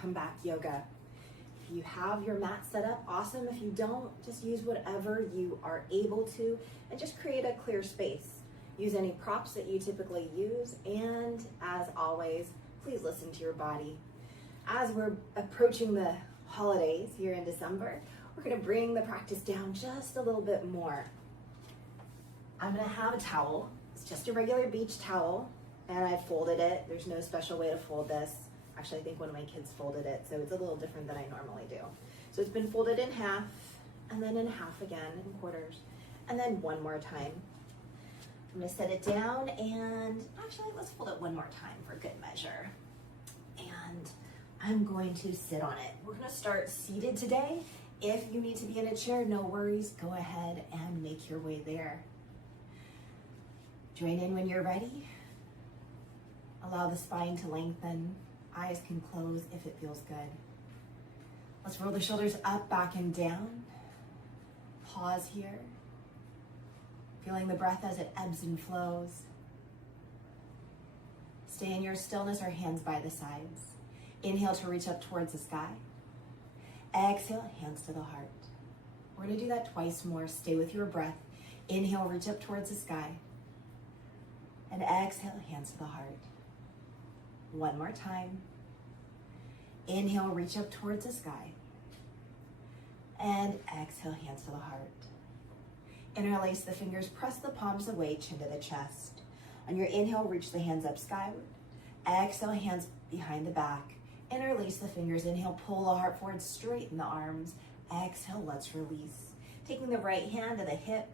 come back yoga. If you have your mat set up, awesome. If you don't, just use whatever you are able to and just create a clear space. Use any props that you typically use, and as always, please listen to your body. As we're approaching the holidays here in December, we're gonna bring the practice down just a little bit more. I'm gonna have a towel. It's just a regular beach towel, and I folded it. There's no special way to fold this. Actually, I think one of my kids folded it, so it's a little different than I normally do. So it's been folded in half, and then in half again, in quarters, and then one more time. I'm gonna set it down, and actually, let's fold it one more time for good measure. And I'm going to sit on it. We're gonna start seated today. If you need to be in a chair, no worries. Go ahead and make your way there. Join in when you're ready. Allow the spine to lengthen. Eyes can close if it feels good. Let's roll the shoulders up, back, and down. Pause here. Feeling the breath as it ebbs and flows. Stay in your stillness or hands by the sides. Inhale to reach up towards the sky. Exhale, hands to the heart. We're gonna do that twice more. Stay with your breath. Inhale, reach up towards the sky. And exhale, hands to the heart. One more time. Inhale, reach up towards the sky. And exhale, hands to the heart. Interlace the fingers, press the palms away, chin to the chest. On your inhale, reach the hands up skyward. Exhale, hands behind the back. Interlace the fingers. Inhale, pull the heart forward, straighten the arms. Exhale, let's release. Taking the right hand to the hip,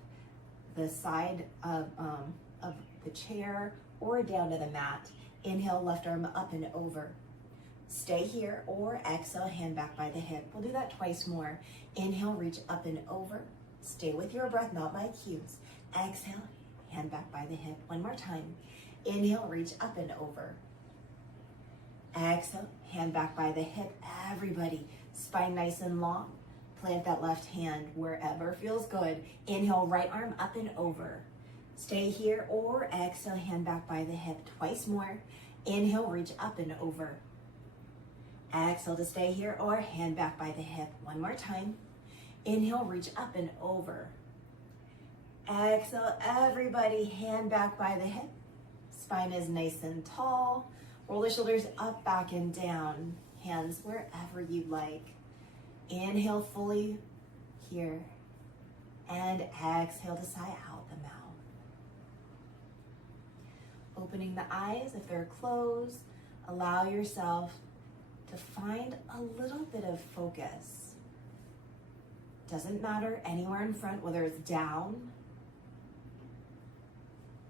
the side of the chair, or down to the mat. Inhale, left arm up and over. Stay here, or exhale, hand back by the hip. We'll do that twice more. Inhale, reach up and over. Stay with your breath, not by cues. Exhale, hand back by the hip. One more time. Inhale, reach up and over. Exhale, hand back by the hip. Everybody, spine nice and long. Plant that left hand wherever feels good. Inhale, right arm up and over. Stay here, or exhale, hand back by the hip. Twice more. Inhale, reach up and over. Exhale to stay here, or hand back by the hip. One more time. Inhale, reach up and over. Exhale, everybody, hand back by the hip. Spine is nice and tall. Roll the shoulders up, back, and down. Hands wherever you like. Inhale fully here. And exhale to sigh out the mouth. Opening the eyes if they're closed. Allow yourself to find a little bit of focus. Doesn't matter, anywhere in front, whether it's down,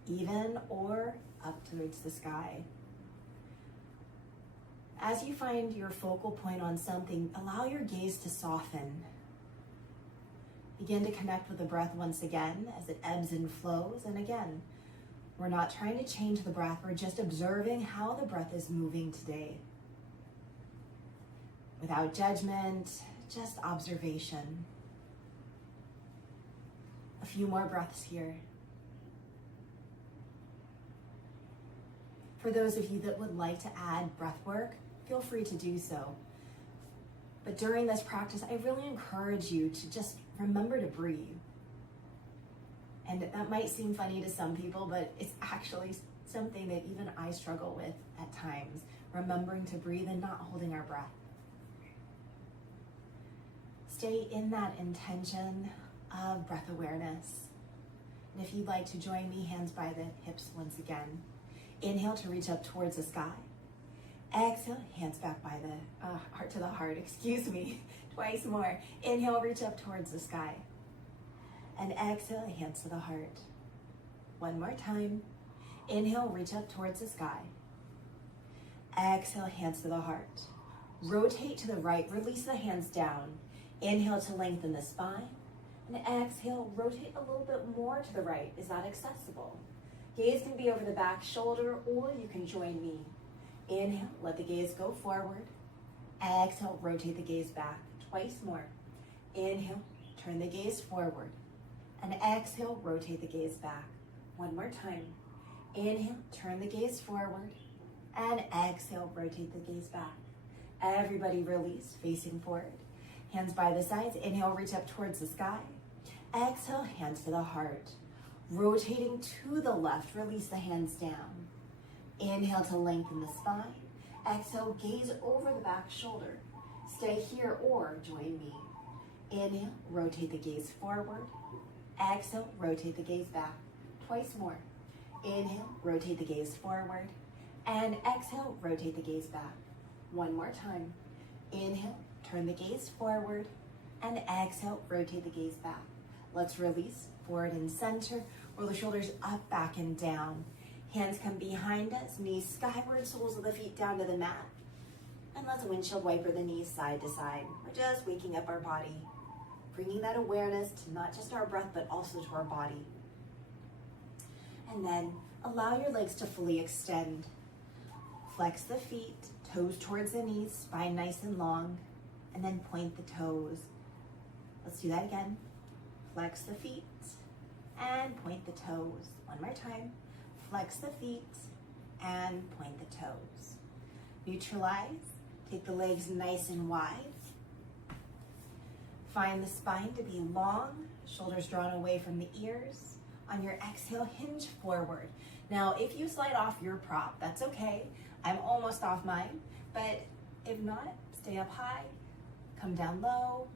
even, or up towards the sky. As you find your focal point on something, allow your gaze to soften. Begin to connect with the breath once again as it ebbs and flows. And again, we're not trying to change the breath, we're just observing how the breath is moving today. Without judgment, just observation. A few more breaths here. For those of you that would like to add breath work, feel free to do so. But during this practice, I really encourage you to just remember to breathe. And that might seem funny to some people, but it's actually something that even I struggle with at times, remembering to breathe and not holding our breath. Stay in that intention of breath awareness. And if you'd like to join me, hands by the hips once again. Inhale to reach up towards the sky. Exhale, hands back by the heart to the heart, excuse me, twice more. Inhale, reach up towards the sky. And exhale, hands to the heart. One more time. Inhale, reach up towards the sky. Exhale, hands to the heart. Rotate to the right, release the hands down. Inhale to lengthen the spine. And exhale, rotate a little bit more to the right. Is that accessible? Gaze can be over the back shoulder, or you can join me. Inhale, let the gaze go forward. Exhale, rotate the gaze back. Twice more. Inhale, turn the gaze forward. And exhale, rotate the gaze back. One more time. Inhale, turn the gaze forward. And exhale, rotate the gaze back. Everybody release, facing forward. Hands by the sides. Inhale, reach up towards the sky. Exhale, hands to the heart. Rotating to the left, release the hands down. Inhale to lengthen the spine. Exhale, gaze over the back shoulder. Stay here or join me. Inhale, rotate the gaze forward. Exhale, rotate the gaze back. Twice more. Inhale, rotate the gaze forward. And exhale, rotate the gaze back. One more time. Inhale, turn the gaze forward. And exhale, rotate the gaze back. Let's release, forward and center. Roll the shoulders up, back, and down. Hands come behind us, knees skyward, soles of the feet down to the mat. And let's windshield wiper the knees side to side. We're just waking up our body, bringing that awareness to not just our breath, but also to our body. And then allow your legs to fully extend. Flex the feet, toes towards the knees, spine nice and long, and then point the toes. Let's do that again. Flex the feet and point the toes. One more time. Flex the feet and point the toes. Neutralize. Take the legs nice and wide. Find the spine to be long, shoulders drawn away from the ears. On your exhale, hinge forward. Now, if you slide off your prop, that's okay. I'm almost off mine, but if not, stay up high, come down low.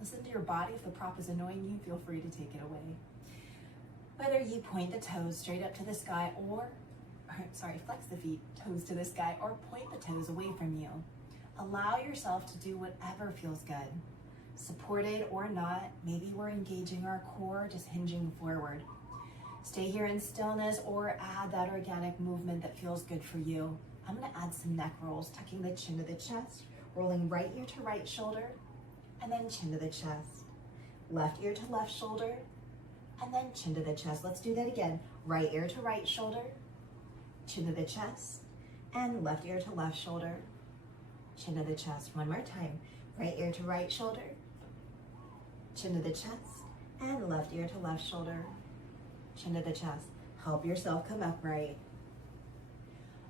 Listen to your body. If the prop is annoying you, feel free to take it away. Whether you point the toes straight up to the sky flex the feet, toes to the sky, or point the toes away from you. Allow yourself to do whatever feels good. Supported or not, maybe we're engaging our core, just hinging forward. Stay here in stillness or add that organic movement that feels good for you. I'm gonna add some neck rolls, tucking the chin to the chest, rolling right ear to right shoulder, and then chin to the chest. Left ear to left shoulder, and then chin to the chest. Let's do that again. Right ear to right shoulder, chin to the chest, and left ear to left shoulder, chin to the chest. One more time. Right ear to right shoulder, chin to the chest, and left ear to left shoulder, chin to the chest. Help yourself come upright.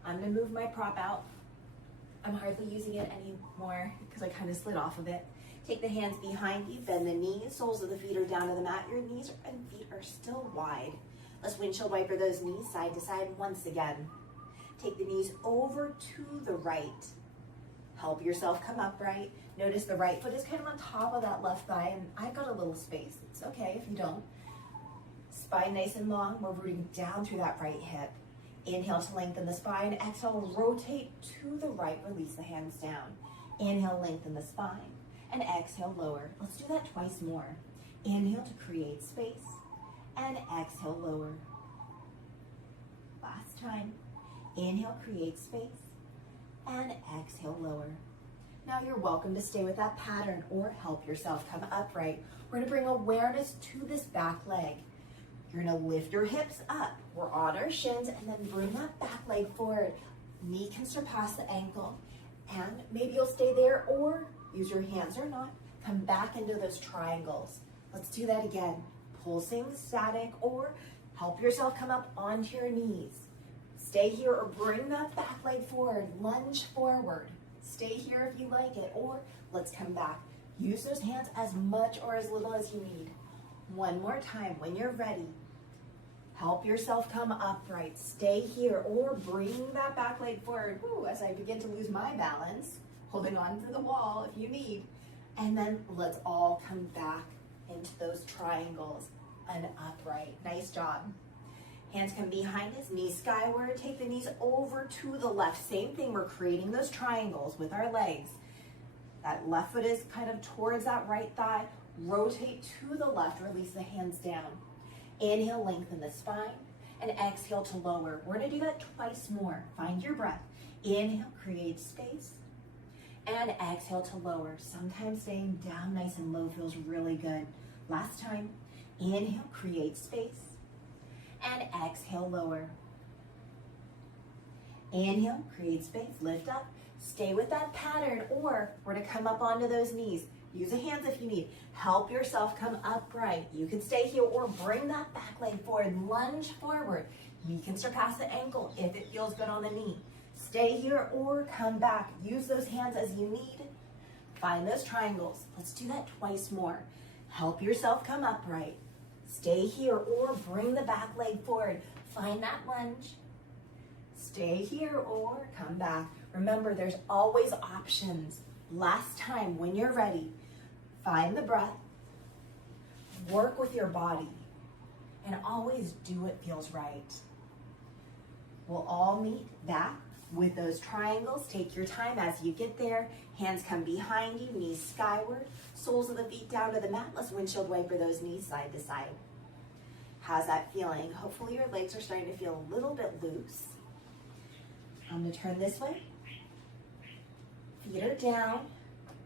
I'm gonna move my prop out. I'm hardly using it anymore because I kind of slid off of it. Take the hands behind you, bend the knees, soles of the feet are down to the mat. Your knees and feet are still wide. Let's windshield wiper those knees side to side once again. Take the knees over to the right. Help yourself come upright. Notice the right foot is kind of on top of that left thigh, and I've got a little space. It's okay if you don't. Spine nice and long. We're rooting down through that right hip. Inhale to lengthen the spine. Exhale, rotate to the right. Release the hands down. Inhale, lengthen the spine. And exhale, lower. Let's do that twice more. Inhale to create space. And exhale, lower. Last time. Inhale, create space. And exhale, lower. Now you're welcome to stay with that pattern or help yourself come upright. We're gonna bring awareness to this back leg. You're gonna lift your hips up. We're on our shins and then bring that back leg forward. Knee can surpass the ankle and maybe you'll stay there or use your hands or not. Come back into those triangles. Let's do that again. Pulsing, static, or help yourself come up onto your knees. Stay here or bring that back leg forward. Lunge forward. Stay here if you like it, or let's come back. Use those hands as much or as little as you need. One more time, when you're ready, help yourself come upright. Stay here or bring that back leg forward. Ooh, as I begin to lose my balance, holding on to the wall if you need. And then let's all come back into those triangles and upright. Nice job. Hands come behind us, knees skyward. Take the knees over to the left. Same thing, we're creating those triangles with our legs. That left foot is kind of towards that right thigh. Rotate to the left, release the hands down. Inhale, lengthen the spine, and exhale to lower. We're gonna do that twice more. Find your breath. Inhale, create space, and exhale to lower. Sometimes staying down nice and low feels really good. Last time, inhale, create space, and exhale, lower. Inhale, create space, lift up. Stay with that pattern, or we're gonna come up onto those knees. Use the hands if you need. Help yourself come upright. You can stay here or bring that back leg forward. Lunge forward. You can surpass the ankle if it feels good on the knee. Stay here or come back. Use those hands as you need. Find those triangles. Let's do that twice more. Help yourself come upright. Stay here or bring the back leg forward. Find that lunge. Stay here or come back. Remember, there's always options. Last time, when you're ready, find the breath, work with your body, and always do what feels right. We'll all meet back with those triangles. Take your time as you get there. Hands come behind you, knees skyward, soles of the feet down to the mat. Let's windshield wiper those knees side to side. How's that feeling? Hopefully your legs are starting to feel a little bit loose. I'm going to turn this way. Feet are down,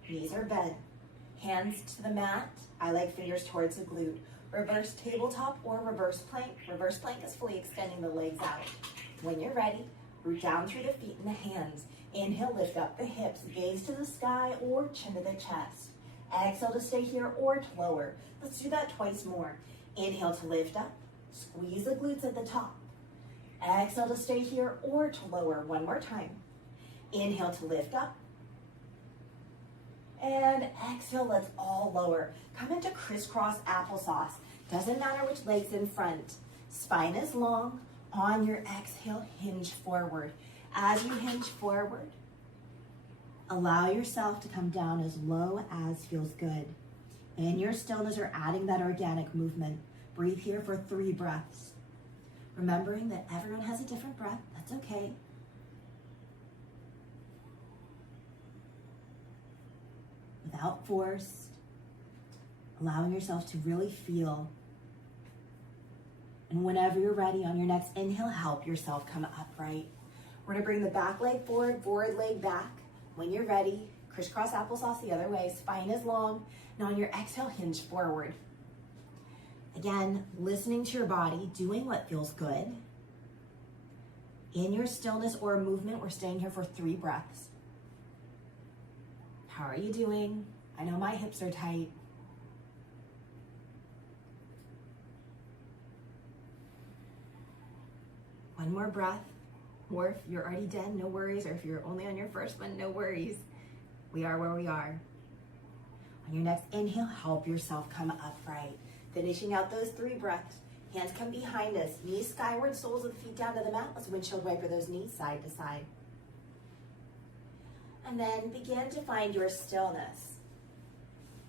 knees are bent. Hands to the mat, eye leg fingers towards the glute. Reverse tabletop or reverse plank. Reverse plank is fully extending the legs out. When you're ready, root down through the feet and the hands. Inhale, lift up the hips, gaze to the sky or chin to the chest. Exhale to stay here or to lower. Let's do that twice more. Inhale to lift up, squeeze the glutes at the top. Exhale to stay here or to lower. One more time. Inhale to lift up. And exhale, let's all lower. Come into crisscross applesauce. Doesn't matter which leg's in front. Spine is long. On your exhale, hinge forward. As you hinge forward, allow yourself to come down as low as feels good. In your stillness, you're adding that organic movement. Breathe here for 3 breaths. Remembering that everyone has a different breath. That's okay. Without force, allowing yourself to really feel. And whenever you're ready, on your next inhale, help yourself come upright. We're gonna bring the back leg forward, forward leg back. When you're ready, crisscross applesauce the other way, spine is long. Now on your exhale, hinge forward. Again, listening to your body, doing what feels good. In your stillness or movement, we're staying here for 3 breaths. How are you doing? I know my hips are tight. One more breath. Or if you're already dead, no worries. Or if you're only on your first one, no worries. We are where we are. On your next inhale, help yourself come upright. Finishing out those 3 breaths. Hands come behind us. Knees skyward, soles of the feet down to the mat. Let's windshield wiper those knees side to side. And then begin to find your stillness.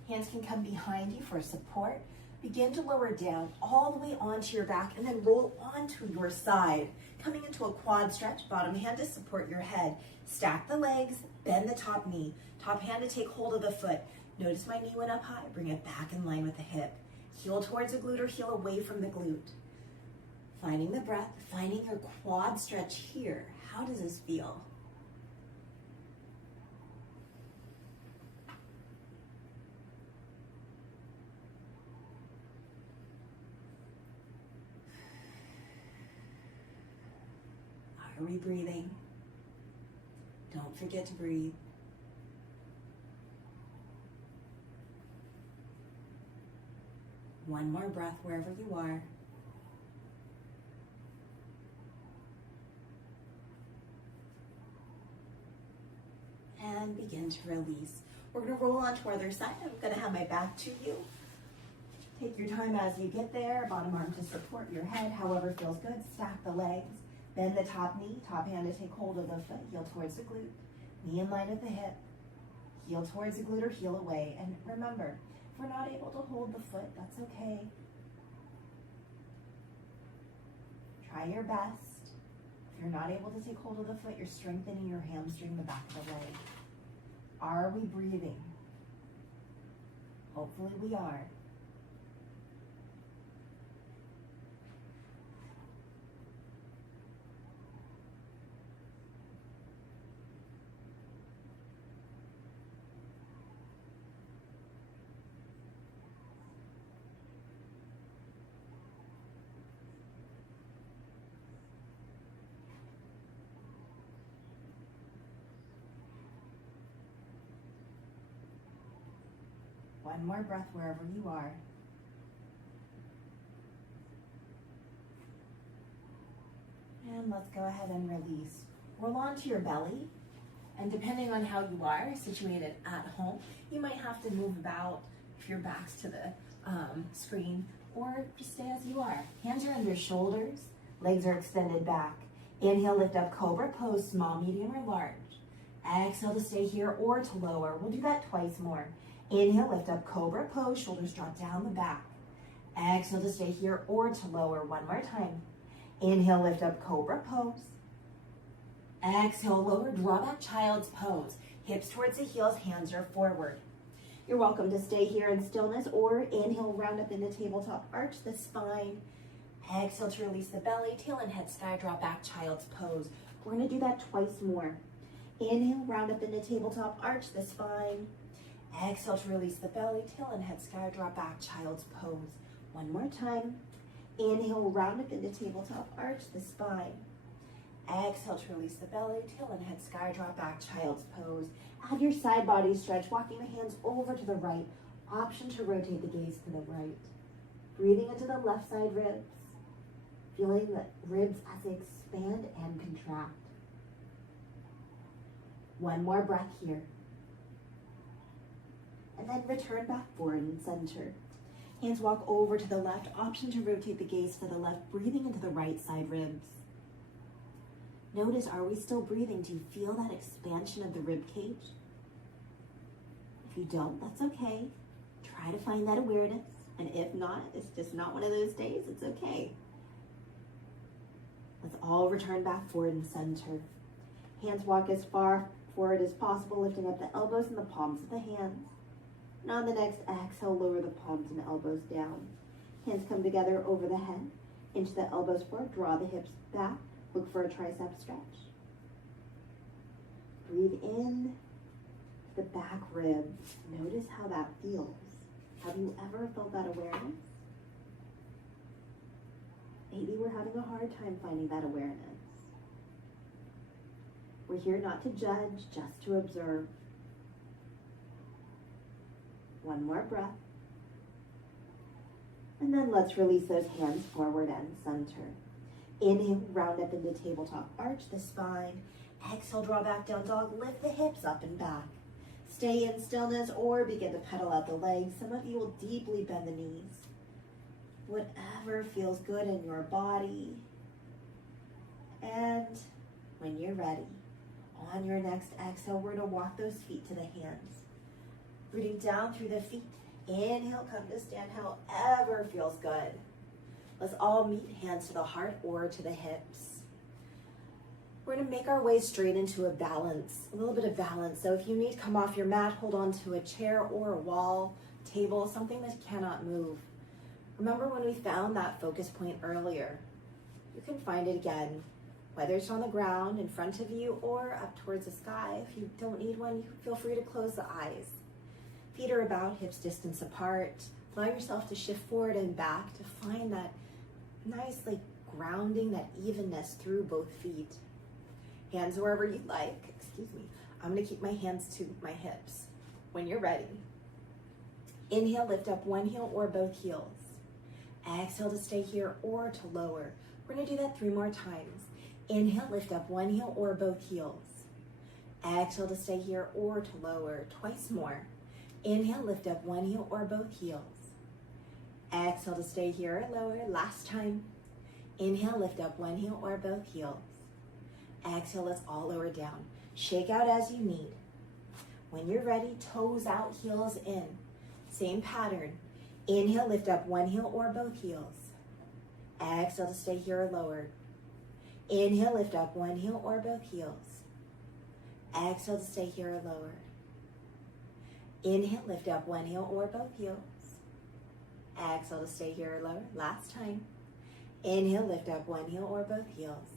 Hands can come behind you for support. Begin to lower down all the way onto your back and then roll onto your side. Coming into a quad stretch, bottom hand to support your head. Stack the legs, bend the top knee. Top hand to take hold of the foot. Notice my knee went up high. Bring it back in line with the hip. Heel towards the glute or heel away from the glute. Finding the breath, finding your quad stretch here. How does this feel? Are we breathing? Don't forget to breathe. One more breath wherever you are. And begin to release. We're going to roll on to our other side. I'm going to have my back to you. Take your time as you get there. Bottom arm to support your head, however feels good. Stack the legs. Bend the top knee. Top hand to take hold of the foot. Heel towards the glute. Knee in line with the hip. Heel towards the glute or heel away. And remember, if we're not able to hold the foot, that's okay. Try your best. If you're not able to take hold of the foot, you're strengthening your hamstring, the back of the leg. Are we breathing? Hopefully we are. One more breath wherever you are. And let's go ahead and release. roll onto your belly. And depending on how you are situated at home, you might have to move about if your back's to the screen, or just stay as you are. Hands are under shoulders, legs are extended back. Inhale, lift up, cobra pose, small, medium, or large. Exhale to stay here or to lower. We'll do that twice more. Inhale, lift up, cobra pose, shoulders drop down the back. Exhale to stay here or to lower. One more time. Inhale, lift up, cobra pose. Exhale, lower, draw back, child's pose. Hips towards the heels, hands are forward. You're welcome to stay here in stillness, or inhale, round up into tabletop, arch the spine. Exhale to release the belly, tail and head sky, draw back, child's pose. We're gonna do that twice more. Inhale, round up into tabletop, arch the spine. Exhale to release the belly, tail and head sky, draw back, child's pose. One more time. Inhale, round up into tabletop, arch the spine. Exhale to release the belly, tail and head sky, drop back, child's pose. Add your side body stretch, walking the hands over to the right. Option to rotate the gaze to the right. Breathing into the left side ribs. Feeling the ribs as they expand and contract. One more breath here. And then return back forward and center. Hands walk over to the left. Option to rotate the gaze to the left, breathing into the right side ribs. Notice, are we still breathing? Do you feel that expansion of the rib cage? If you don't, that's okay. Try to find that awareness. And if not, it's just not one of those days, it's okay. Let's all return back forward and center. Hands walk as far forward as possible, lifting up the elbows and the palms of the hands. And on the next exhale, lower the palms and elbows down. Hands come together over the head, into the elbows forward, draw the hips back. Look for a tricep stretch. Breathe in the back ribs. Notice how that feels. Have you ever felt that awareness? Maybe we're having a hard time finding that awareness. We're here not to judge, just to observe. One more breath. And then let's release those hands forward and center. Inhale, round up into tabletop, arch the spine. Exhale, draw back, down dog, lift the hips up and back. Stay in stillness or begin to pedal out the legs. Some of you will deeply bend the knees. Whatever feels good in your body. And when you're ready, on your next exhale, we're gonna walk those feet to the hands. Rooting down through the feet. Inhale, come to stand, however feels good. Let's all meet hands to the heart or to the hips. We're gonna make our way straight into a balance, a little bit of balance. So if you need to come off your mat, hold on to a chair or a wall, table, something that cannot move. Remember when we found that focus point earlier? You can find it again, whether it's on the ground in front of you or up towards the sky. If you don't need one, you feel free to close the eyes. Feet are about hips distance apart. Allow yourself to shift forward and back to find that nice grounding, that evenness through both feet. Hands wherever you'd like. Excuse me. I'm gonna keep my hands to my hips. When you're ready, inhale, lift up one heel or both heels. Exhale to stay here or to lower. We're gonna do that 3 more times. Inhale, lift up one heel or both heels. Exhale to stay here or to lower. Twice more. Inhale, lift up one heel or both heels. Exhale to stay here or lower. Last time. Inhale, lift up one heel or both heels. Exhale, let's all lower down. Shake out as you need. When you're ready, toes out, heels in. Same pattern. Inhale, lift up one heel or both heels. Exhale to stay here or lower. Inhale, lift up one heel or both heels. Exhale to stay here or lower. Inhale, lift up one heel or both heels. Exhale to stay here or lower. Last time. Inhale, lift up one heel or both heels.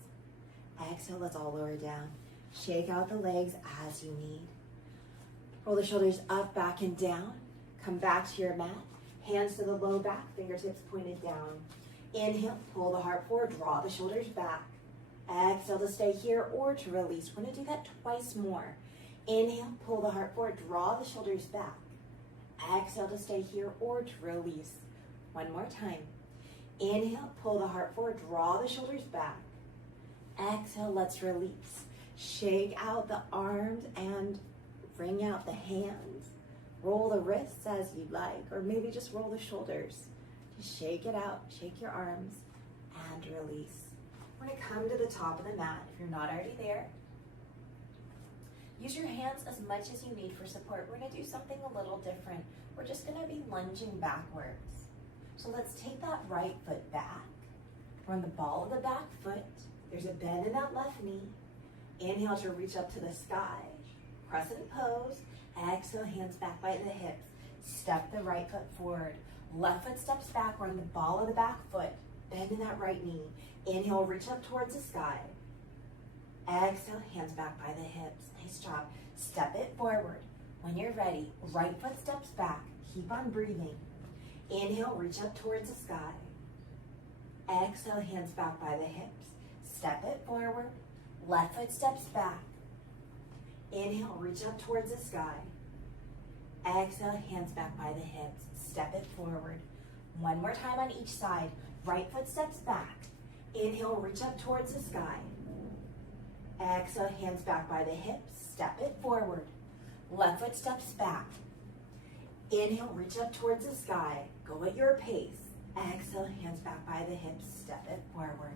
Exhale, let's all lower down. Shake out the legs as you need. Roll the shoulders up, back, and down. Come back to your mat. Hands to the low back, fingertips pointed down. Inhale, pull the heart forward, draw the shoulders back. Exhale to stay here or to release. We're gonna do that twice more. Inhale, pull the heart forward, draw the shoulders back. Exhale to stay here or to release. One more time. Inhale, pull the heart forward, draw the shoulders back. Exhale, let's release. Shake out the arms and bring out the hands. Roll the wrists as you'd like, or maybe just roll the shoulders. Just shake it out, shake your arms, and release. We're gonna come to the top of the mat. If you're not already there, use your hands as much as you need for support. We're gonna do something a little different. We're just gonna be lunging backwards. So let's take that right foot back. We're on the ball of the back foot. There's a bend in that left knee. Inhale to reach up to the sky. Crescent pose. Exhale, hands back by the hips. Step the right foot forward. Left foot steps back. We're on the ball of the back foot. Bend in that right knee. Inhale, reach up towards the sky. Exhale, hands back by the hips. Nice job. Step it forward. When you're ready, right foot steps back. Keep on breathing. Inhale, reach up towards the sky. Exhale, hands back by the hips. Step it forward. Left foot steps back. Inhale, reach up towards the sky. Exhale, hands back by the hips. Step it forward. One more time on each side. Right foot steps back. Inhale, reach up towards the sky. Exhale, hands back by the hips. Step it forward. Left foot steps back. Inhale, reach up towards the sky. Go at your pace. Exhale, hands back by the hips. Step it forward.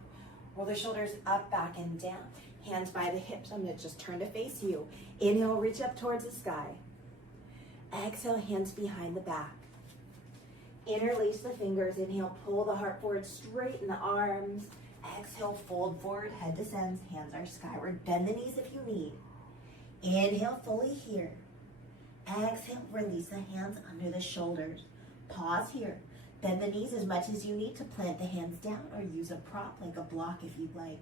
Roll the shoulders up, back, and down. Hands by the hips. I'm going to just turn to face you. Inhale, reach up towards the sky. Exhale, hands behind the back. Interlace the fingers. Inhale, pull the heart forward, straighten the arms. Exhale, fold forward, head descends, hands are skyward. Bend the knees if you need. Inhale, fully here. Exhale, release the hands under the shoulders. Pause here. Bend the knees as much as you need to plant the hands down or use a prop like a block if you'd like.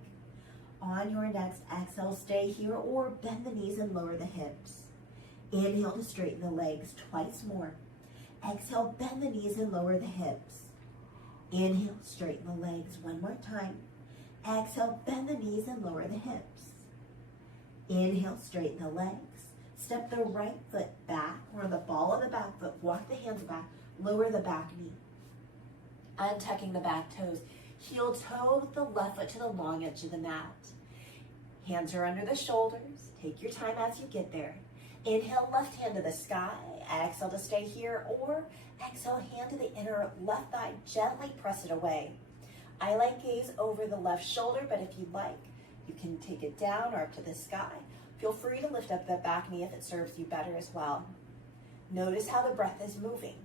On your next exhale, stay here or bend the knees and lower the hips. Inhale to straighten the legs twice more. Exhale, bend the knees and lower the hips. Inhale, straighten the legs one more time. Exhale, bend the knees and lower the hips. Inhale, straighten the legs. Step the right foot back. We're on the ball of the back foot. Walk the hands back. Lower the back knee. Untucking the back toes. Heel toe the left foot to the long edge of the mat. Hands are under the shoulders. Take your time as you get there. Inhale, left hand to the sky. Exhale to stay here, or exhale, hand to the inner left thigh. Gently press it away. I like gaze over the left shoulder, but if you like, you can take it down or up to the sky. Feel free to lift up the back knee if it serves you better as well. Notice how the breath is moving.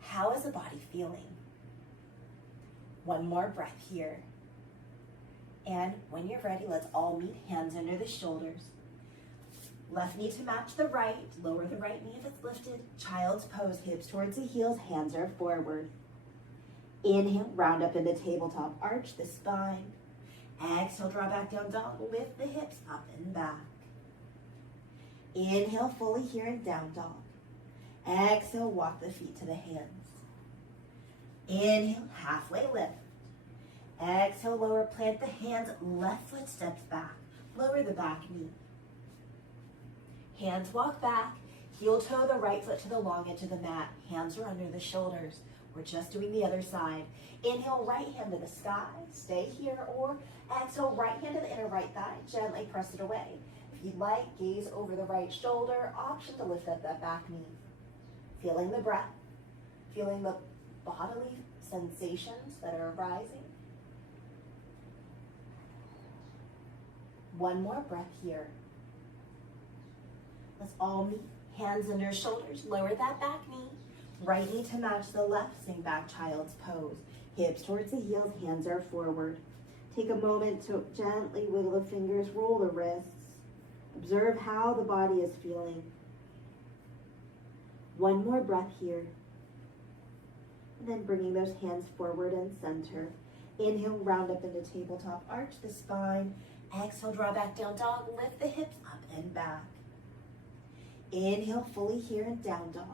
How is the body feeling? One more breath here. And when you're ready, let's all meet, hands under the shoulders. Left knee to match the right. Lower the right knee if it's lifted. Child's pose, hips towards the heels, hands are forward. Inhale, round up into tabletop, arch the spine. Exhale, draw back down dog, lift the hips up and back. Inhale, fully here in down dog. Exhale, walk the feet to the hands. Inhale, halfway lift. Exhale, lower, plant the hands, left foot steps back. Lower the back knee. Hands walk back, heel toe the right foot to the long edge of the mat. Hands are under the shoulders. We're just doing the other side. Inhale, right hand to the sky. Stay here, or exhale, right hand to the inner right thigh. Gently press it away. If you'd like, gaze over the right shoulder. Option to lift up that back knee. Feeling the breath. Feeling the bodily sensations that are arising. One more breath here. Let's all meet, hands under shoulders, lower that back knee. Right knee to match the left, sing back child's pose. Hips towards the heels, hands are forward. Take a moment to gently wiggle the fingers, roll the wrists. Observe how the body is feeling. One more breath here. And then bringing those hands forward and center. Inhale, round up into tabletop, arch the spine. Exhale, draw back down dog, lift the hips up and back. Inhale, fully here in down dog.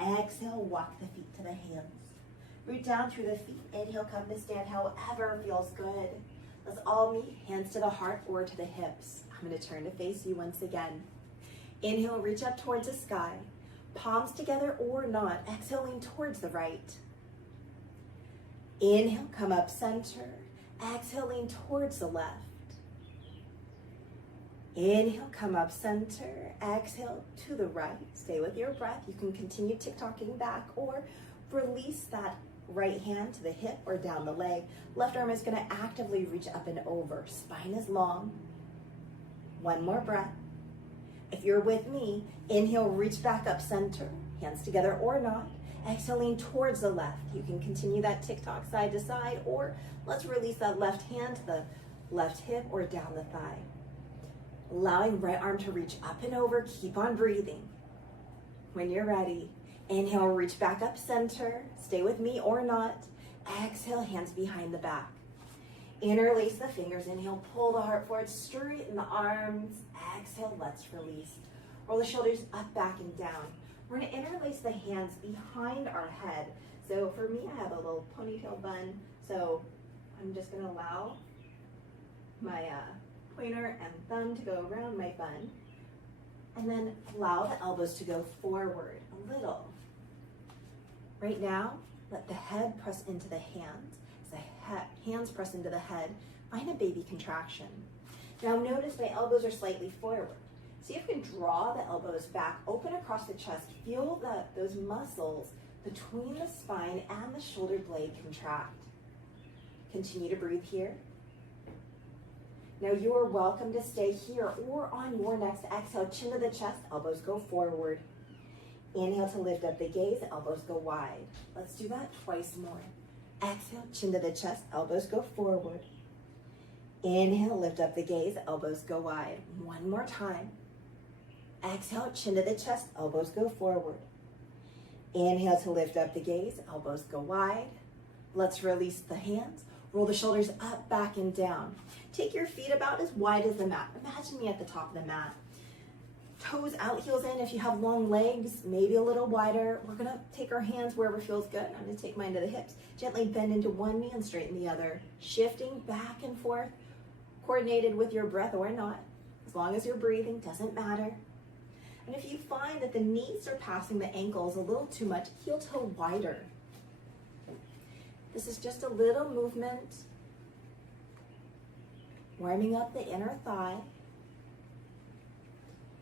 Exhale, walk the feet to the hands. Root down through the feet. Inhale, come to stand however feels good. Let's all meet, hands to the heart or to the hips. I'm going to turn to face you once again. Inhale, reach up towards the sky. Palms together or not. Exhaling towards the right. Inhale, come up center. Exhaling towards the left. Inhale, come up center. Exhale to the right. Stay with your breath. You can continue tick-tocking back or release that right hand to the hip or down the leg. Left arm is going to actively reach up and over. Spine is long. One more breath. If you're with me, inhale, reach back up center. Hands together or not. Exhale, lean towards the left. You can continue that tick-tock side to side, or let's release that left hand to the left hip or down the thigh. Allowing right arm to reach up and over. Keep on breathing. When you're ready, inhale, reach back up center. Stay with me or not. Exhale, hands behind the back. Interlace the fingers. Inhale, pull the heart forward, straighten the arms. Exhale, let's release. Roll the shoulders up, back, and down. We're going to interlace the hands behind our head. So for me, I have a little ponytail bun. So I'm just going to allow my pointer and thumb to go around my bun. And then allow the elbows to go forward a little. Right now, let the head press into the hands. As the hands press into the head, find a baby contraction. Now notice my elbows are slightly forward. See if you can draw the elbows back, open across the chest. Feel those muscles between the spine and the shoulder blade contract. Continue to breathe here. Now you are welcome to stay here or on your next exhale, chin to the chest, elbows go forward. Inhale to lift up the gaze, elbows go wide. Let's do that twice more. Exhale, chin to the chest, elbows go forward. Inhale, lift up the gaze, elbows go wide. One more time. Exhale, chin to the chest, elbows go forward. Inhale to lift up the gaze, elbows go wide. Let's release the hands. Roll the shoulders up, back, and down. Take your feet about as wide as the mat. Imagine me at the top of the mat. Toes out, heels in. If you have long legs, maybe a little wider. We're going to take our hands wherever feels good. I'm going to take mine to the hips. Gently bend into one knee and straighten the other. Shifting back and forth, coordinated with your breath or not. As long as you're breathing, doesn't matter. And if you find that the knees are passing the ankles a little too much, heel toe wider. This is just a little movement, warming up the inner thigh,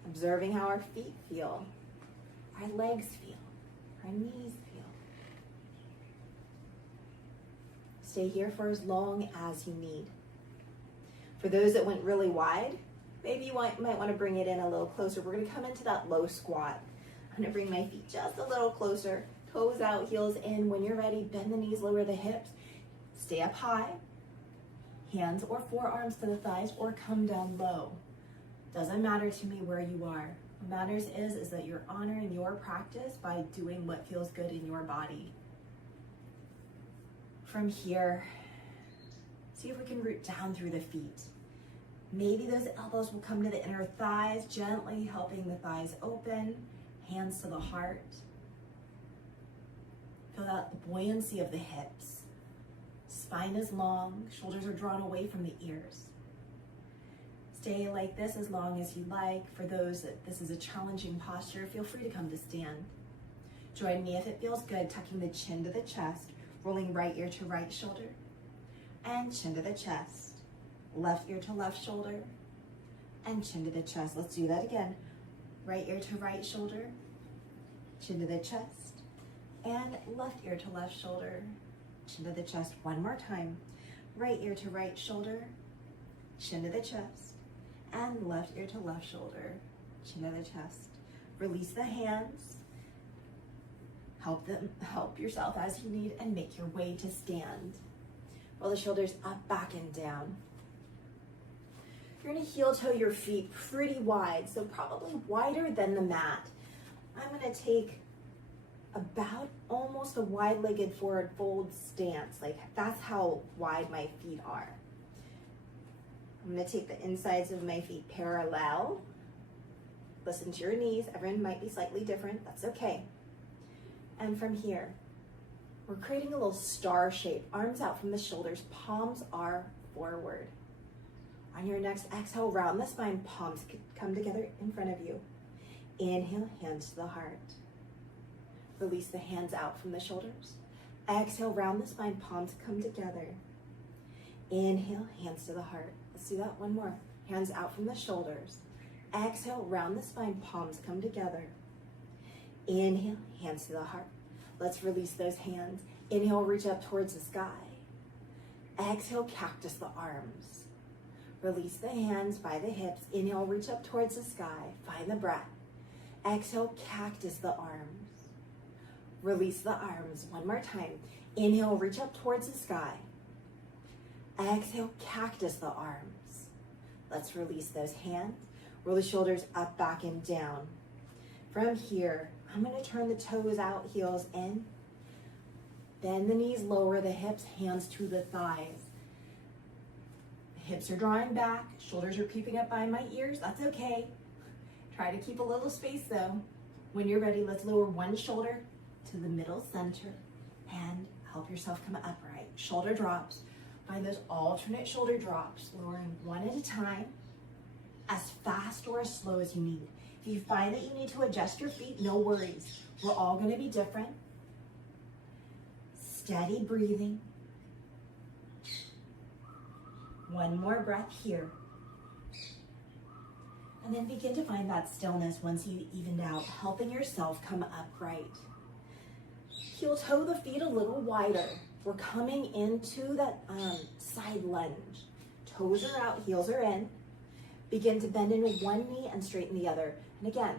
observing how our feet feel, our legs feel, our knees feel. Stay here for as long as you need. For those that went really wide, maybe you might want to bring it in a little closer. We're going to come into that low squat. I'm going to bring my feet just a little closer. Toes out, heels in. When you're ready, bend the knees, lower the hips. Stay up high. Hands or forearms to the thighs or come down low. Doesn't matter to me where you are. What matters is that you're honoring your practice by doing what feels good in your body. From here, see if we can root down through the feet. Maybe those elbows will come to the inner thighs, gently helping the thighs open, hands to the heart. Feel out the buoyancy of the hips. Spine is long, shoulders are drawn away from the ears. Stay like this as long as you like. For those that this is a challenging posture, feel free to come to stand. Join me if it feels good, tucking the chin to the chest, rolling right ear to right shoulder, and chin to the chest. Left ear to left shoulder, and chin to the chest. Let's do that again. Right ear to right shoulder, chin to the chest, and left ear to left shoulder, chin to the chest. One more time. Right ear to right shoulder, chin to the chest, and left ear to left shoulder, chin to the chest. Release the hands. Help yourself as you need, and make your way to stand. Roll the shoulders up, back, and down. You're going to heel toe your feet pretty wide, so probably wider than the mat. I'm going to take about almost a wide-legged forward fold stance. Like that's how wide my feet are. I'm going to take the insides of my feet parallel. Listen to your knees. Everyone might be slightly different. That's okay. And from here, we're creating a little star shape. Arms out from the shoulders. Palms are forward. On your next exhale, round the spine. Palms come together in front of you. Inhale, hands to the heart. Release the hands out from the shoulders. Exhale, round the spine. Palms come together. Inhale, hands to the heart. Let's do that one more. Hands out from the shoulders. Exhale, round the spine, palms come together. Inhale, hands to the heart. Let's release those hands. Inhale, reach up towards the sky. Exhale, cactus the arms. Release the hands by the hips. Inhale, reach up towards the sky. Find the breath. Exhale, cactus the arms. Release the arms. One more time. Inhale, reach up towards the sky. Exhale, cactus the arms. Let's release those hands. Roll the shoulders up, back, and down. From here, I'm going to turn the toes out, heels in. Bend the knees, lower the hips, hands to the thighs. The hips are drawing back, shoulders are peeping up by my ears. That's okay. Try to keep a little space though. When you're ready, let's lower one shoulder to the middle center and help yourself come upright. Shoulder drops. Find those alternate shoulder drops, lowering one at a time, as fast or as slow as you need. If you find that you need to adjust your feet, no worries. We're all going to be different. Steady breathing. One more breath here. And then begin to find that stillness once you evened out, helping yourself come upright. Heel toe the feet a little wider. We're coming into that side lunge. Toes are out, heels are in. Begin to bend into one knee and straighten the other. And again,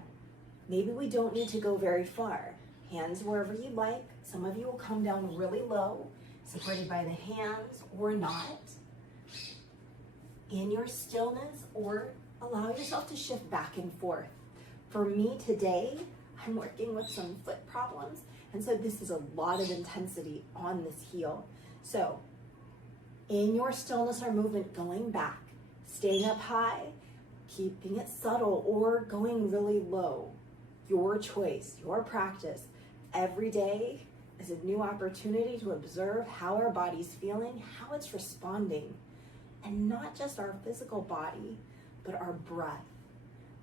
maybe we don't need to go very far. Hands wherever you like. Some of you will come down really low, supported by the hands or not. In your stillness, or allow yourself to shift back and forth. For me today, I'm working with some foot problems, and so this is a lot of intensity on this heel. So in your stillness or movement, going back, staying up high, keeping it subtle, or going really low. Your choice, your practice. Every day is a new opportunity to observe how our body's feeling, how it's responding, and not just our physical body, but our breath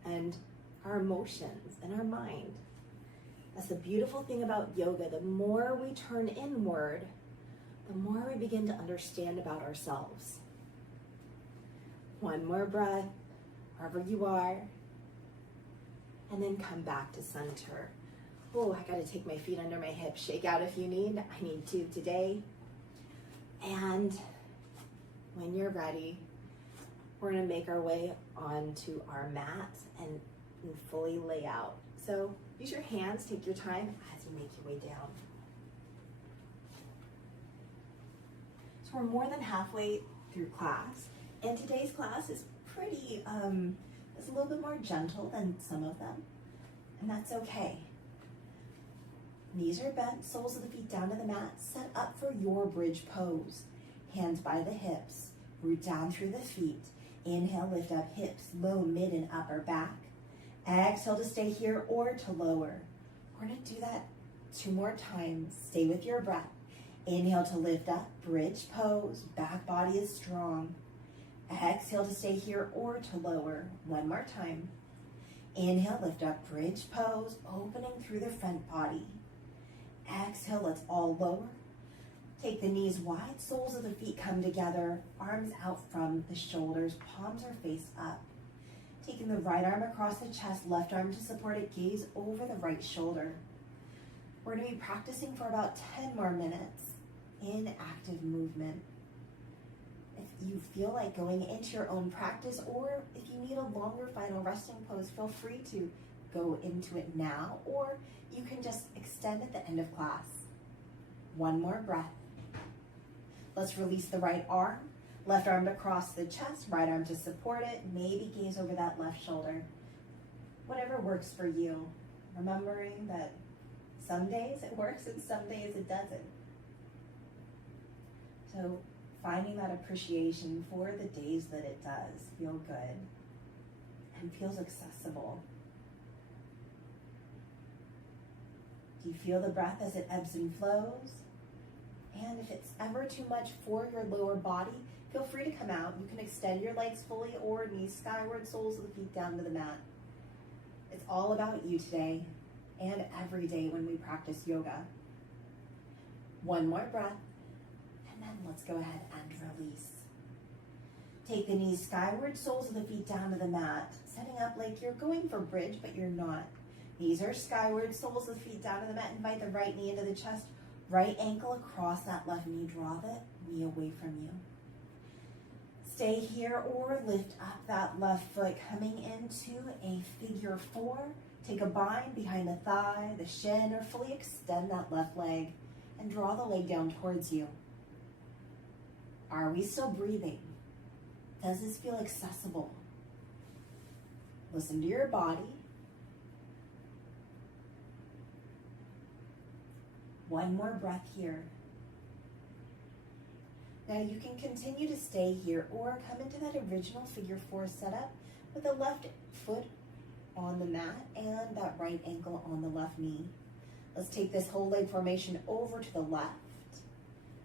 and our emotions and our mind. That's the beautiful thing about yoga. The more we turn inward, the more we begin to understand about ourselves. One more breath, wherever you are, and then come back to center. Oh, I gotta take my feet under my hips. Shake out if you need. I need to today. And when you're ready, we're gonna make our way onto our mat and fully lay out. So use your hands, take your time as you make your way down. So we're more than halfway through class, and today's class is pretty, it's a little bit more gentle than some of them, and that's okay. Knees are bent, soles of the feet down to the mat, set up for your bridge pose. Hands by the hips, root down through the feet. Inhale, lift up hips, low, mid, and upper back. Exhale to stay here or to lower. We're gonna do that 2 more times. Stay with your breath. Inhale to lift up, bridge pose, back body is strong. Exhale to stay here or to lower. 1 more time. Inhale, lift up, bridge pose, opening through the front body. Exhale, let's all lower. Take the knees wide, soles of the feet come together, arms out from the shoulders, palms are face up. Taking the right arm across the chest, left arm to support it, gaze over the right shoulder. We're going to be practicing for about 10 more minutes in active movement. If you feel like going into your own practice, or if you need a longer final resting pose, feel free to go into it now, or you can just extend at the end of class. 1 more breath. Let's release the right arm, left arm across the chest, right arm to support it, maybe gaze over that left shoulder. Whatever works for you. Remembering that some days it works and some days it doesn't. So finding that appreciation for the days that it does feel good and feels accessible. Do you feel the breath as it ebbs and flows? And if it's ever too much for your lower body, feel free to come out. You can extend your legs fully or knees skyward, soles of the feet down to the mat. It's all about you today and every day when we practice yoga. 1 more breath, and then let's go ahead and release. Take the knees skyward, soles of the feet down to the mat, setting up like you're going for bridge, but you're not. Knees are skyward, soles of the feet down to the mat. Invite the right knee into the chest, right ankle across that left knee. Draw the knee away from you. Stay here or lift up that left foot, coming into a figure 4. Take a bind behind the thigh, the shin, or fully extend that left leg and draw the leg down towards you. Are we still breathing? Does this feel accessible? Listen to your body. One more breath here. Now you can continue to stay here or come into that original figure 4 setup with the left foot on the mat and that right ankle on the left knee. Let's take this whole leg formation over to the left.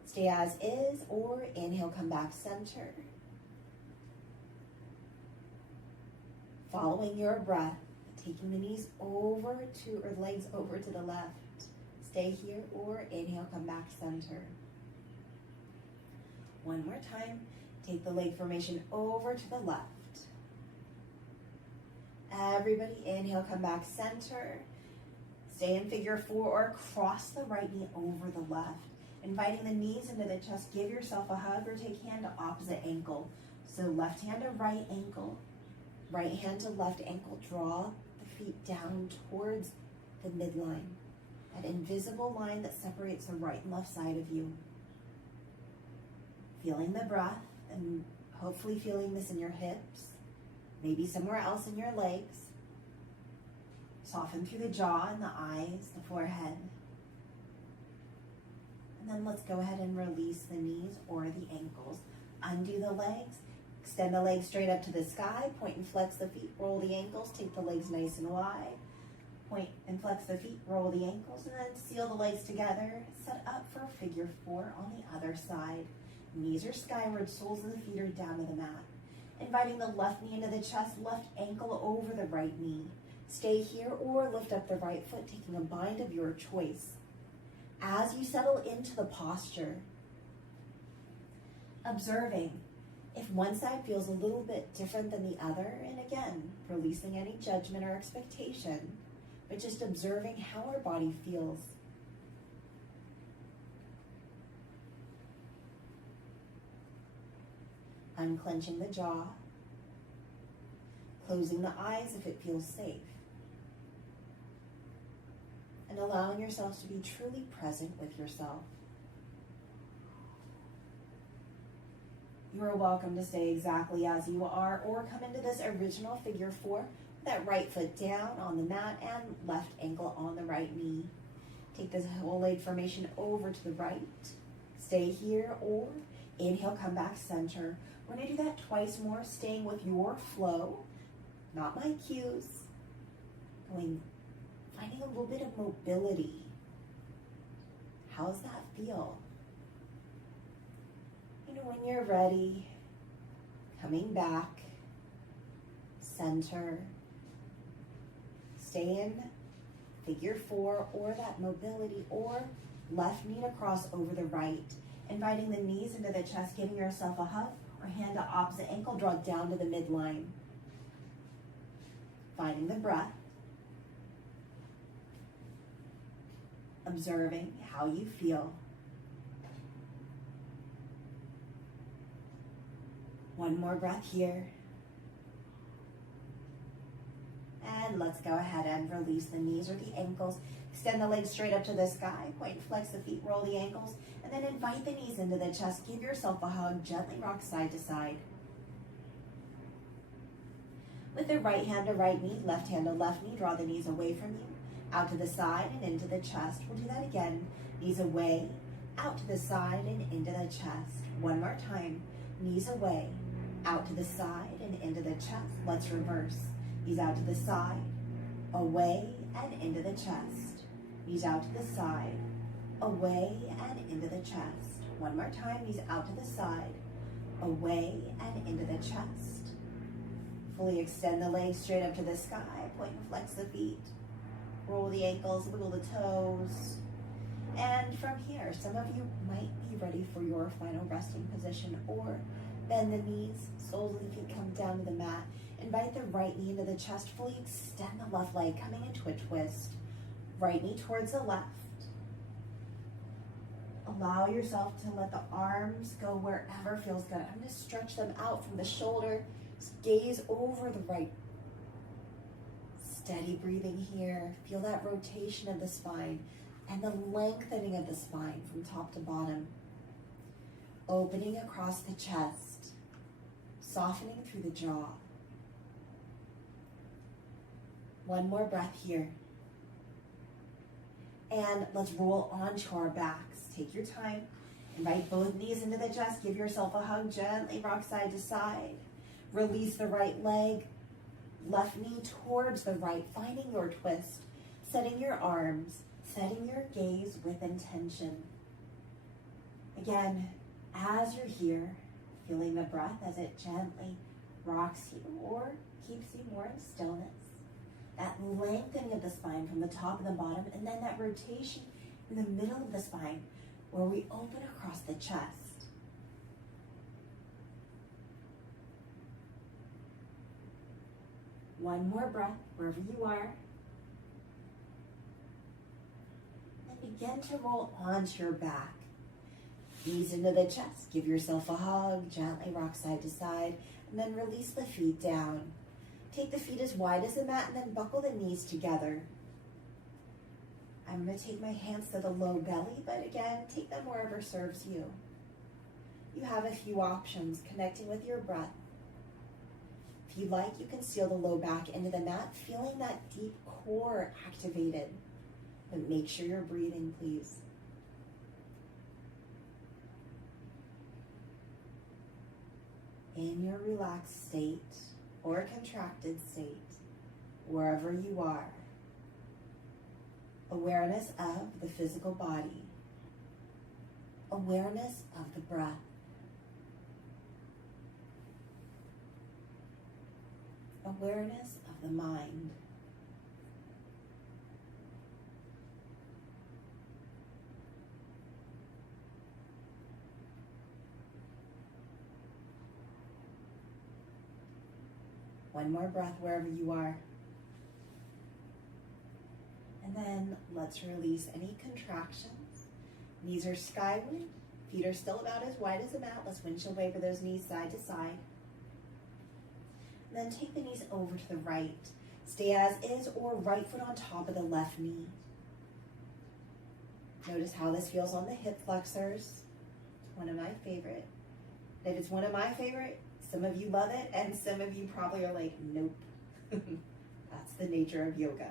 Stay as is or inhale, come back center. Following your breath, taking the knees over to, or legs over to the left. Stay here or inhale, come back center. One more time, take the leg formation over to the left. Everybody inhale, come back center. Stay in figure 4 or cross the right knee over the left. Inviting the knees into the chest, give yourself a hug or take hand to opposite ankle. So left hand to right ankle, right hand to left ankle. Draw the feet down towards the midline, that invisible line that separates the right and left side of you. Feeling the breath and hopefully feeling this in your hips, maybe somewhere else in your legs. Soften through the jaw and the eyes, the forehead. And then let's go ahead and release the knees or the ankles. Undo the legs. Extend the legs straight up to the sky. Point and flex the feet. Roll the ankles. Take the legs nice and wide. Point and flex the feet. Roll the ankles. And then seal the legs together. Set up for figure 4 on the other side. Knees are skyward. Soles of the feet are down to the mat. Inviting the left knee into the chest. Left ankle over the right knee. Stay here or lift up the right foot, taking a bind of your choice. As you settle into the posture, observing if one side feels a little bit different than the other, and again, releasing any judgment or expectation, but just observing how our body feels. Unclenching the jaw, closing the eyes if it feels safe, and allowing yourselves to be truly present with yourself. You are welcome to stay exactly as you are or come into this original figure 4 with that right foot down on the mat and left ankle on the right knee. Take this whole leg formation over to the right. Stay here or inhale, come back center. We're going to do that twice more, staying with your flow, not my cues. Finding a little bit of mobility. How's that feel? When you're ready, coming back, center, stay in figure 4 or that mobility or left knee to cross over the right. Inviting the knees into the chest, giving yourself a hug or hand to opposite ankle, draw down to the midline. Finding the breath. Observing how you feel. One more breath here. And let's go ahead and release the knees or the ankles. Extend the legs straight up to the sky. Point and flex the feet, roll the ankles. And then invite the knees into the chest. Give yourself a hug. Gently rock side to side. With the right hand to right knee, left hand to left knee, draw the knees away from you. Out to the side and into the chest. We'll do that again. Knees away, out to the side and into the chest. One more time. Knees away, out to the side and into the chest. Let's reverse. Knees out to the side, away and into the chest. Knees out to the side, away and into the chest. One more time. Knees out to the side, away and into the chest. Fully extend the legs straight up to the sky. Point and flex the feet. Roll the ankles, wiggle the toes. And from here, some of you might be ready for your final resting position or Bend the knees, soles of the feet come down to the mat. Invite the right knee into the chest, fully extend the left leg, coming into a twist. Right knee towards the left. Allow yourself to let the arms go wherever feels good. I'm going to stretch them out from the shoulder. Just gaze over the right. Steady breathing here. Feel that rotation of the spine and the lengthening of the spine from top to bottom. Opening across the chest. Softening through the jaw. One more breath here. And let's roll onto our backs. Take your time. Invite both knees into the chest. Give yourself a hug. Gently rock side to side. Release the right leg. Left knee towards the right. Finding your twist. Setting your arms. Setting your gaze with intention. Again, as you're here, feeling the breath as it gently rocks you or keeps you more in stillness. That lengthening of the spine from the top and the bottom, and then that rotation in the middle of the spine where we open across the chest. One more breath wherever you are. And begin to roll onto your back. Knees into the chest. Give yourself a hug. Gently rock side to side. And then release the feet down. Take the feet as wide as the mat and then buckle the knees together. I'm going to take my hands to the low belly, but again, take them wherever serves you. You have a few options, connecting with your breath. If you like, you can seal the low back into the mat, feeling that deep core activated. But make sure you're breathing, please. In your relaxed state or contracted state, wherever you are, awareness of the physical body, awareness of the breath, awareness of the mind. One more breath wherever you are. And then let's release any contractions. Knees are skyward. Feet are still about as wide as the mat. Let's windshield waver those knees side to side. And then take the knees over to the right. Stay as is or right foot on top of the left knee. Notice how this feels on the hip flexors. One of my favorite. If it's one of my favorite, some of you love it, and some of you probably are like, nope. That's the nature of yoga.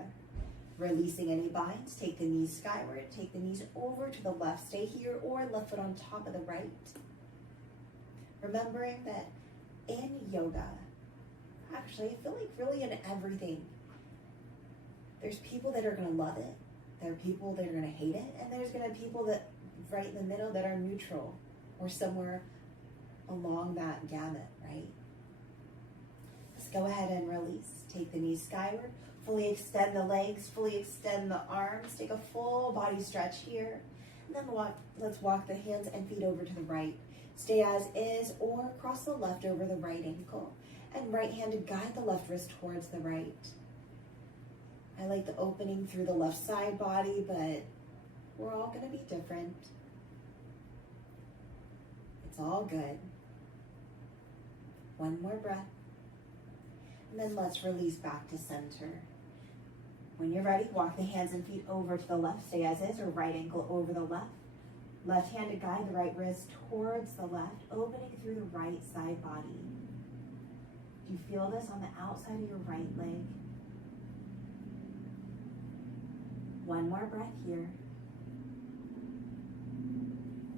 Releasing any binds, take the knees skyward, take the knees over to the left, stay here, or left foot on top of the right. Remembering that in yoga, actually, I feel like really in everything, there's people that are going to love it, there are people that are going to hate it, and there's going to be people that right in the middle that are neutral or somewhere along that gamut, right? Let's go ahead and release. Take the knees skyward. Fully extend the legs. Fully extend the arms. Take a full body stretch here. And then let's walk the hands and feet over to the right. Stay as is or cross the left over the right ankle. And right hand to guide the left wrist towards the right. I like the opening through the left side body, but we're all going to be different. It's all good. One more breath. And then let's release back to center. When you're ready, walk the hands and feet over to the left. Stay as is or right ankle over the left. Left hand to guide the right wrist towards the left, opening through the right side body. Do you feel this on the outside of your right leg? One more breath here.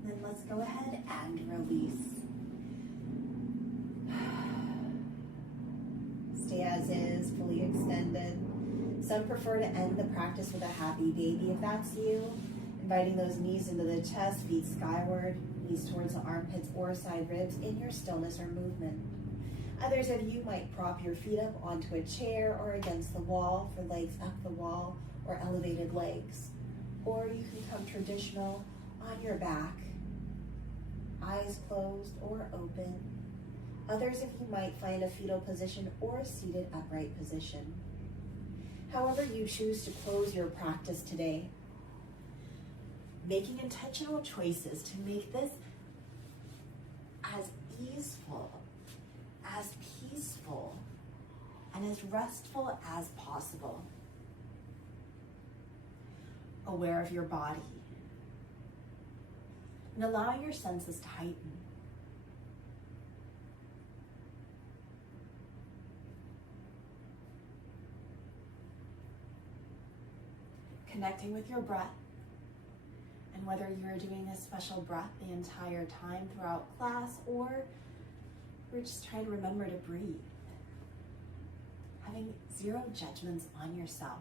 Then let's go ahead and release. Stay as is, fully extended. Some prefer to end the practice with a happy baby. If that's you, inviting those knees into the chest, feet skyward, knees towards the armpits or side ribs in your stillness or movement. Others of you might prop your feet up onto a chair or against the wall for legs up the wall or elevated legs. Or you can come traditional on your back, eyes closed or open. Others of you might find a fetal position or a seated upright position. However you choose to close your practice today, making intentional choices to make this as easeful, as peaceful, and as restful as possible. Aware of your body and allowing your senses to heighten. Connecting with your breath, and whether you're doing a special breath the entire time throughout class or we're just trying to remember to breathe. Having zero judgments on yourself,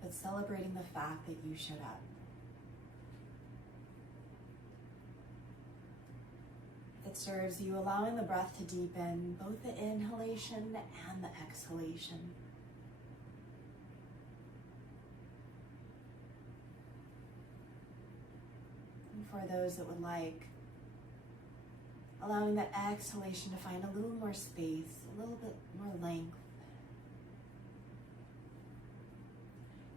but celebrating the fact that you showed up. It serves you allowing the breath to deepen, both the inhalation and the exhalation. And for those that would like, allowing the exhalation to find a little more space, a little bit more length.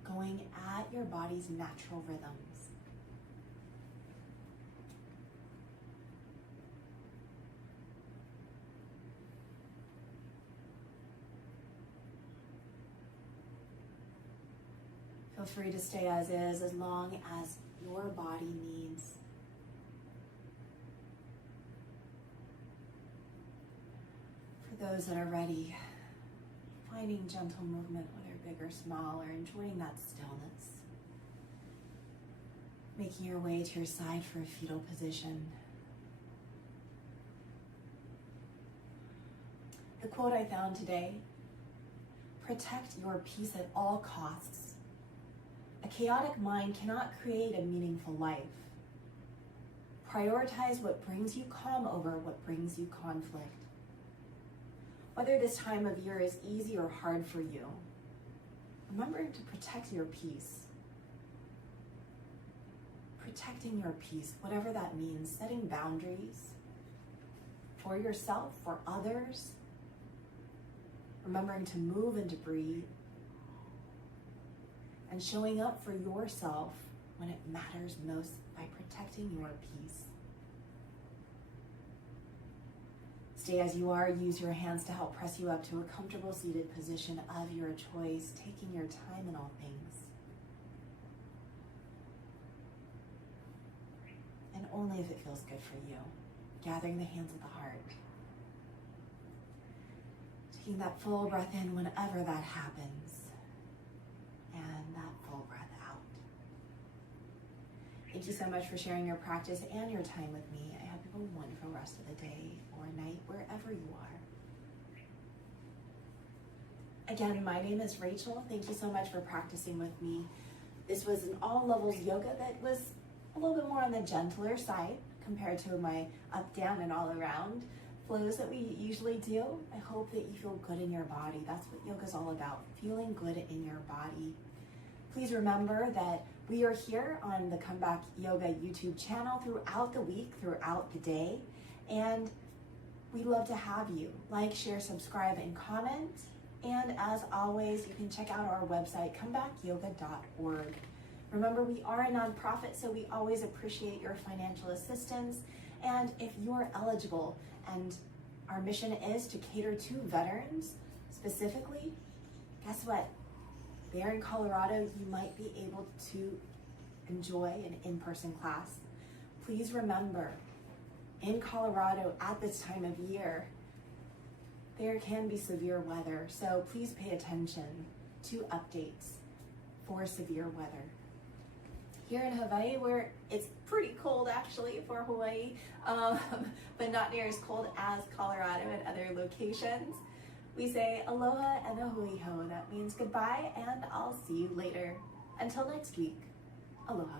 Going at your body's natural rhythms. Feel free to stay as is as long as your body needs. For those that are ready, finding gentle movement, whether big or small, or enjoying that stillness. Making your way to your side for a fetal position. The quote I found today: protect your peace at all costs. A chaotic mind cannot create a meaningful life. Prioritize what brings you calm over what brings you conflict. Whether this time of year is easy or hard for you, remember to protect your peace. Protecting your peace, whatever that means, setting boundaries for yourself, for others, remembering to move and to breathe, and showing up for yourself when it matters most by protecting your peace. Stay as you are. Use your hands to help press you up to a comfortable seated position of your choice, taking your time in all things. And only if it feels good for you. Gathering the hands at the heart. Taking that full breath in whenever that happens. And that full breath out. Thank you so much for sharing your practice and your time with me. I hope you have a wonderful rest of the day or night, wherever you are. Again, my name is Rachel. Thank you so much for practicing with me. This was an all levels yoga that was a little bit more on the gentler side compared to my up, down, and all around flows that we usually do. I hope that you feel good in your body. That's what yoga is all about, feeling good in your body. Please remember that we are here on the Comeback Yoga YouTube channel throughout the week, throughout the day, and we love to have you. Like, share, subscribe, and comment. And as always, you can check out our website, comebackyoga.org. Remember, we are a nonprofit, so we always appreciate your financial assistance. And if you're eligible, and our mission is to cater to veterans specifically, guess what? There in Colorado, you might be able to enjoy an in-person class. Please remember, in Colorado at this time of year, there can be severe weather, so please pay attention to updates for severe weather. Here in Hawaii, where it's pretty cold actually for Hawaii, but not near as cold as Colorado and other locations, we say aloha and a hui ho. That means goodbye, and I'll see you later. Until next week, aloha.